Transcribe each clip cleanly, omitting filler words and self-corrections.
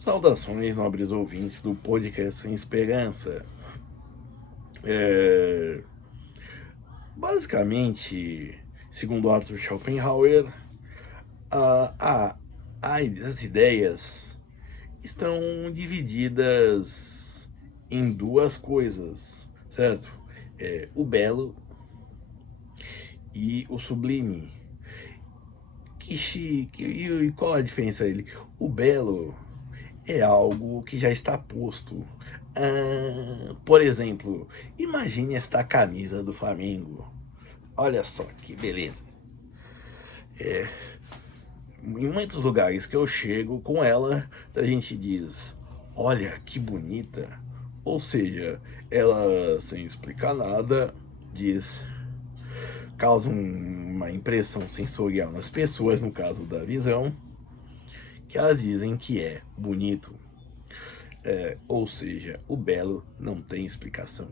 Saudações, nobres ouvintes do podcast Sem Esperança. Basicamente, segundo Arthur Schopenhauer, a, a, as ideias estão divididas em duas coisas, certo? O belo e o sublime. E qual a diferença dele? O belo é algo que já está posto. Por exemplo, imagine esta camisa do Flamengo. Olha só que beleza. Em muitos lugares que eu chego com ela, a gente diz: olha que bonita. Ou seja, ela, sem explicar nada, causa uma impressão sensorial nas pessoas, no caso da visão, que elas dizem que é bonito. Ou seja, o belo não tem explicação.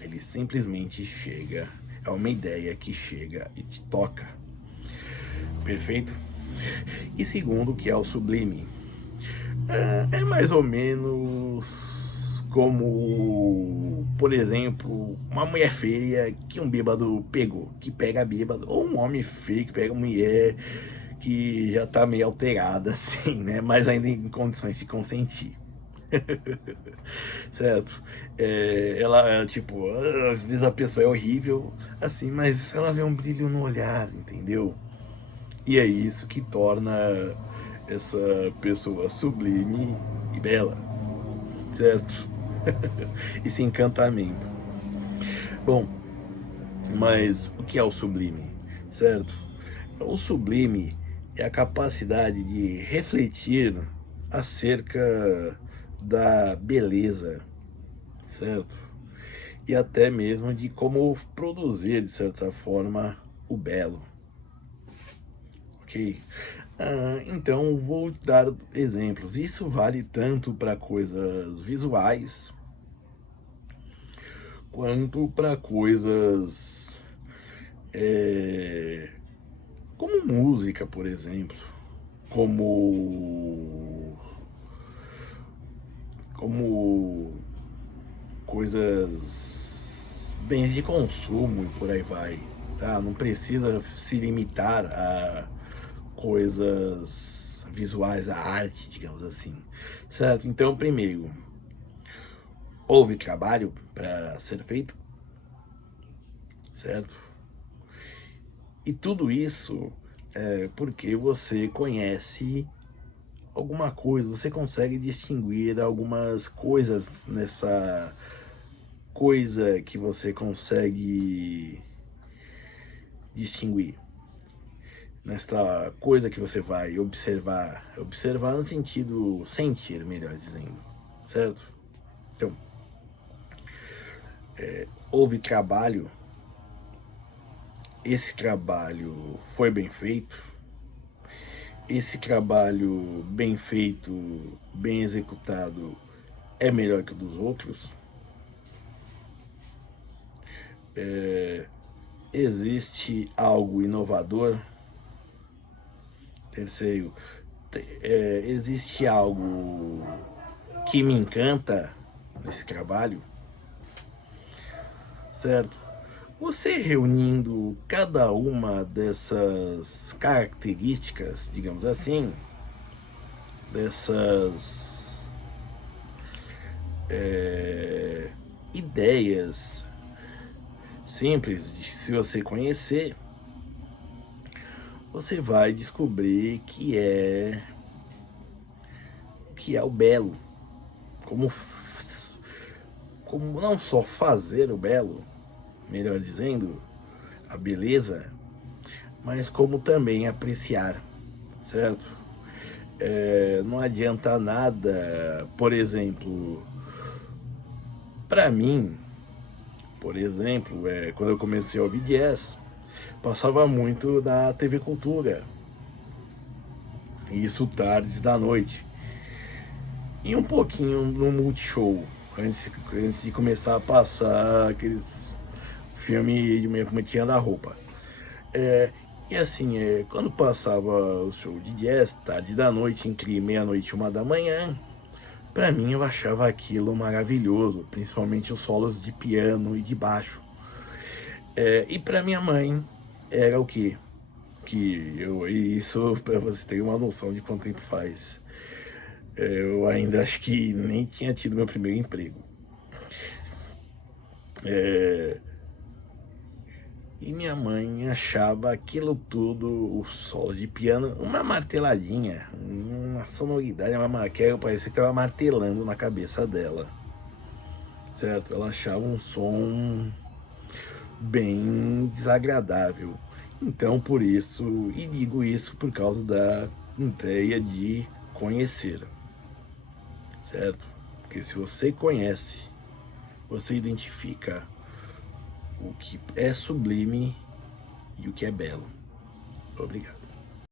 Ele simplesmente chega, é uma ideia que chega e te toca. Perfeito? E segundo, que é o sublime. É mais ou menos como, por exemplo, uma mulher feia que um bêbado pegou, que pega bêbado, ou um homem feio que pega mulher que já tá meio alterada, assim, né? Mas ainda em condições de consentir. Certo? Tipo, às vezes a pessoa é horrível, assim, mas ela vê um brilho no olhar, entendeu? E é isso que torna essa pessoa sublime e bela, certo? Esse encantamento. Bom, mas o que é o sublime, certo? O sublime é a capacidade de refletir acerca da beleza, certo? E até mesmo de como produzir, de certa forma, o belo. Ok? Então, vou dar exemplos. Isso vale tanto para coisas visuais, quanto para coisas como música, por exemplo, como coisas, bens de consumo e por aí vai, tá? Não precisa se limitar a coisas visuais, a arte, digamos assim, certo? Então, primeiro, houve trabalho para ser feito, certo? E tudo isso é porque você conhece alguma coisa, você consegue distinguir algumas coisas nessa coisa que você consegue distinguir, nesta coisa que você vai observar no sentido sentir, melhor dizendo, certo? Então, houve trabalho, esse trabalho foi bem feito, esse trabalho bem feito, bem executado, é melhor que o dos outros. Existe algo inovador. Terceiro, existe algo que me encanta nesse trabalho, certo? Você reunindo cada uma dessas características, digamos assim, dessas ideias simples, se você conhecer, você vai descobrir que é o belo, como não só fazer o belo, melhor dizendo, a beleza, mas como também apreciar, certo? Não adianta nada, por exemplo, para mim, por exemplo, quando eu comecei a ouvir jazz, passava muito na TV Cultura, isso tardes da noite, e um pouquinho no Multishow, antes de começar a passar aqueles filmes de Como Tinha da Roupa. E assim, quando passava o show de jazz, tarde da noite, entre meia-noite e 1 da manhã, para mim eu achava aquilo maravilhoso, principalmente os solos de piano e de baixo. E para minha mãe era o quê? E isso para você ter uma noção de quanto tempo faz. Eu ainda acho que nem tinha tido meu primeiro emprego. E minha mãe achava aquilo tudo, o solo de piano, uma marteladinha, uma sonoridade, que parecia que estava martelando na cabeça dela, certo? Ela achava um som bem desagradável. Então, por isso, e digo isso por causa da ideia de conhecer, certo? Porque se você conhece, você identifica o que é sublime e o que é belo. Obrigado.